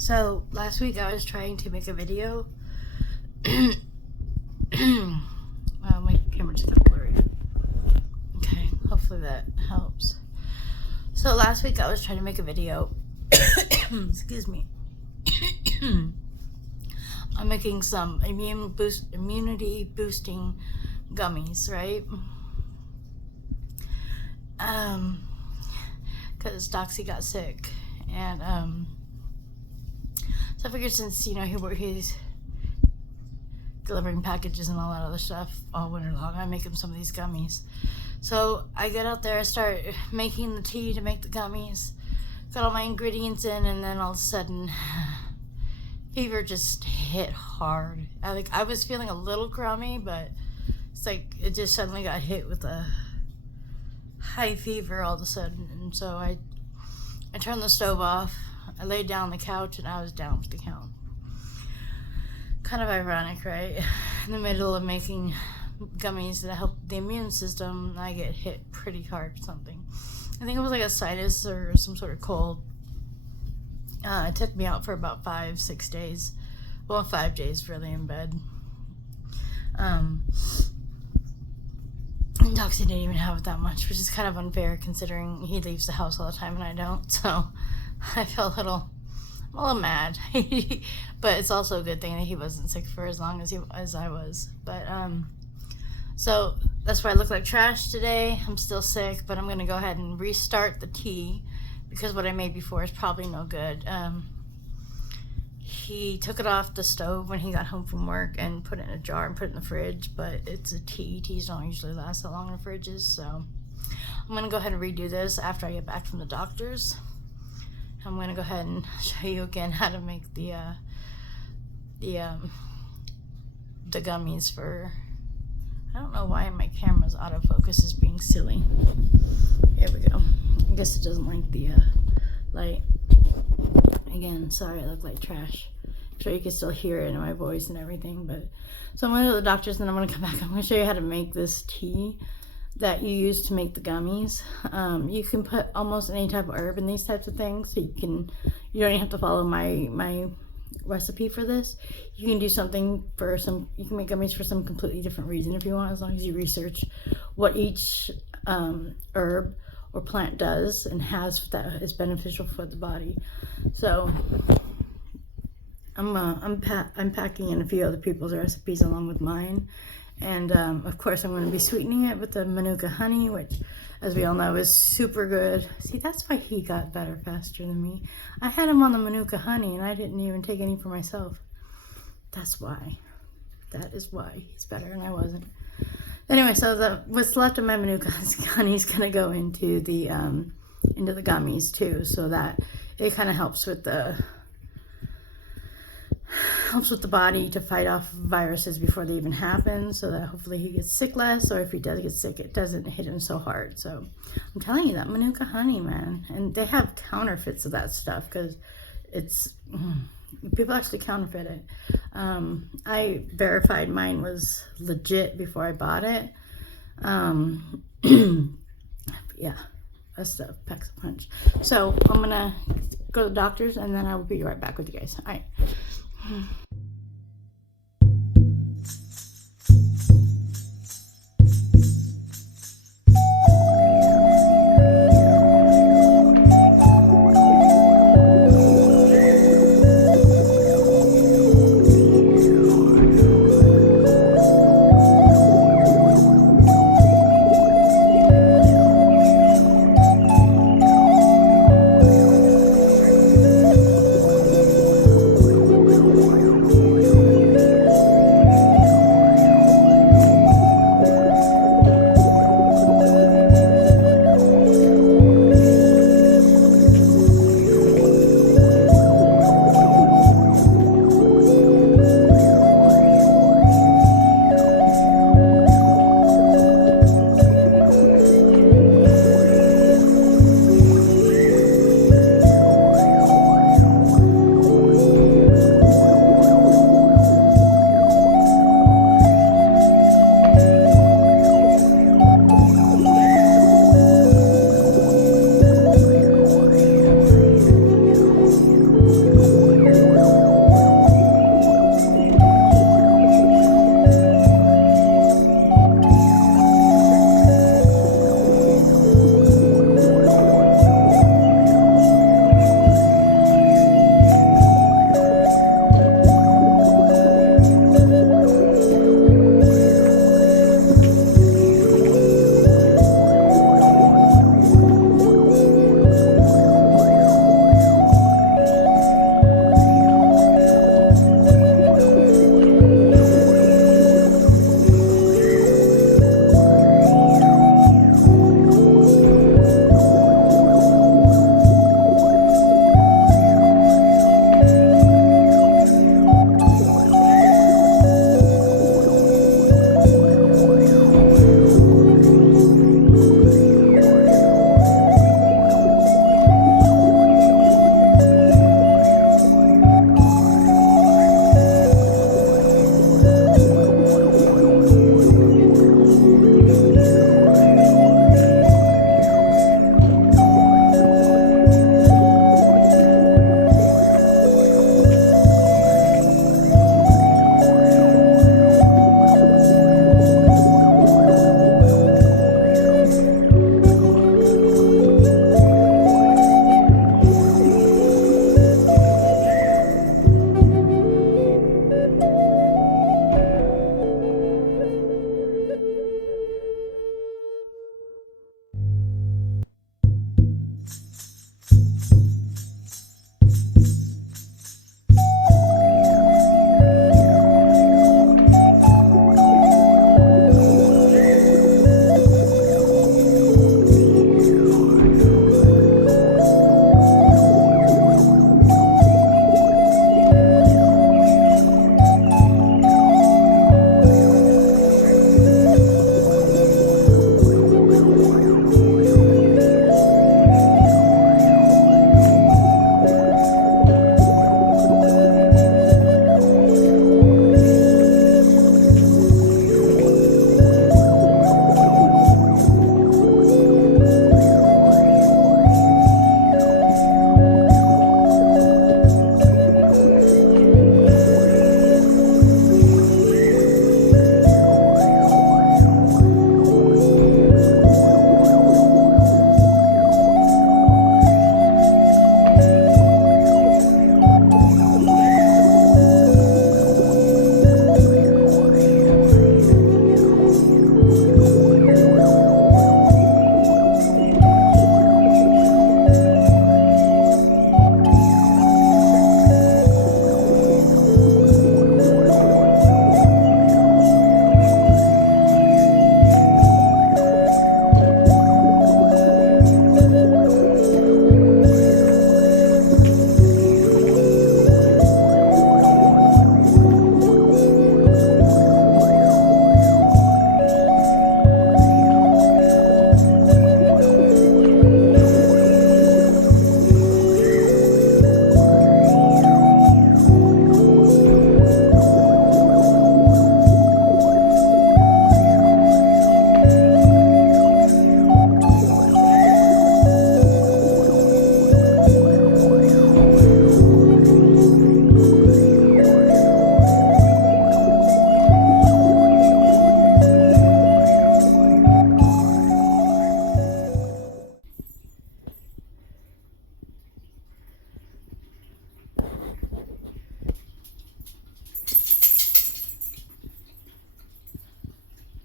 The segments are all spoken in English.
So last week I was trying to make a video. Wow, my camera just got blurry. Okay, hopefully that helps. So last week I was trying to make a video. Excuse me. I'm making some immunity boosting gummies, right? Because Dagsi got sick, and so I figured since he's delivering packages and all that other stuff all winter long, I make him some of these gummies. So I get out there, I start making the tea to make the gummies, got all my ingredients in, and then all of a sudden fever just hit hard. I was feeling a little crummy, but it's like it just suddenly got hit with a high fever all of a sudden. And so I turned the stove off, I laid down on the couch, and I was down for the count. Kind of ironic, right? In the middle of making gummies that help the immune system, I get hit pretty hard with something. I think it was like a sinus or some sort of cold. It took me out for about 5-6 days. Well, 5 days really in bed. And Dagsi didn't even have it that much, which is kind of unfair considering he leaves the house all the time and I don't. So I felt a little mad. But it's also a good thing that he wasn't sick for as long as I was. But so that's why I look like trash today. I'm still sick, but I'm gonna go ahead and restart the tea because what I made before is probably no good. He took it off the stove when he got home from work and put it in a jar and put it in the fridge, but it's a tea. Teas don't usually last that long in fridges, so I'm gonna go ahead and redo this after I get back from the doctor's. I'm gonna go ahead and show you again how to make the gummies for. I don't know why my camera's autofocus is being silly. Here we go. I guess it doesn't like the light. Again, sorry I look like trash. I'm sure you can still hear it in my voice and everything, but so I'm going to go to the doctor's and then I'm going to come back. I'm going to show you how to make this tea that you use to make the gummies. You can put almost any type of herb in these types of things, so you don't even have to follow my recipe for this. You can do something for you can make gummies for some completely different reason if you want, as long as you research what each herb or plant does and has that is beneficial for the body. So I'm packing in a few other people's recipes along with mine, and of course I'm going to be sweetening it with the Manuka honey, which, as we all know, is super good. See, that's why he got better faster than me. I had him on the Manuka honey and I didn't even take any for myself. That's why. That is why he's better and I wasn't. Anyway, so what's left of my Manuka honey is going to go into the gummies too, so that it kind of helps with the body to fight off viruses before they even happen, so that hopefully he gets sick less, or if he does get sick, it doesn't hit him so hard. So I'm telling you, that Manuka honey, man, and they have counterfeits of that stuff because it's people actually counterfeit it. I verified mine was legit before I bought it. Yeah, that stuff packs a punch. So I'm gonna go to the doctor's and then I will be right back with you guys. All right.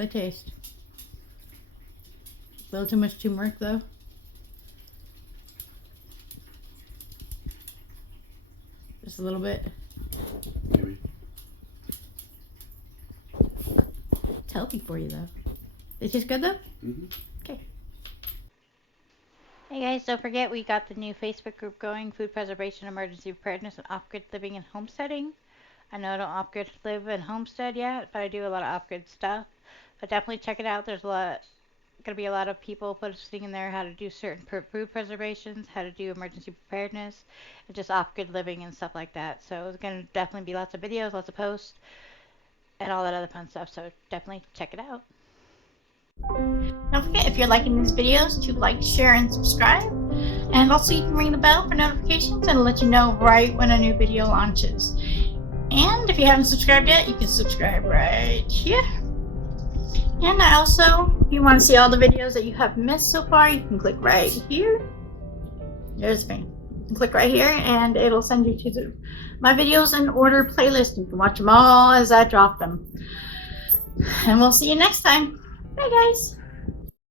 How do they taste? A little too much turmeric though. Just a little bit. Maybe. It's healthy for you though. They taste good though? Mm-hmm. Okay. Hey guys, don't forget we got the new Facebook group going, Food Preservation, Emergency Preparedness, and Off-Grid Living and Homesteading. I know I don't off-grid live and homestead yet, but I do a lot of off-grid stuff. But definitely check it out. There's going to be a lot of people posting in there how to do certain food preservations, how to do emergency preparedness, and just off-grid living and stuff like that. So it's going to definitely be lots of videos, lots of posts, and all that other fun stuff. So definitely check it out. Don't forget, if you're liking these videos, to like, share, and subscribe. And also you can ring the bell for notifications and it'll let you know right when a new video launches. And if you haven't subscribed yet, you can subscribe right here. And also, if you want to see all the videos that you have missed so far, you can click right here. There's me. You can click right here and it'll send you to my videos in order playlist. You can watch them all as I drop them. And we'll see you next time. Bye guys.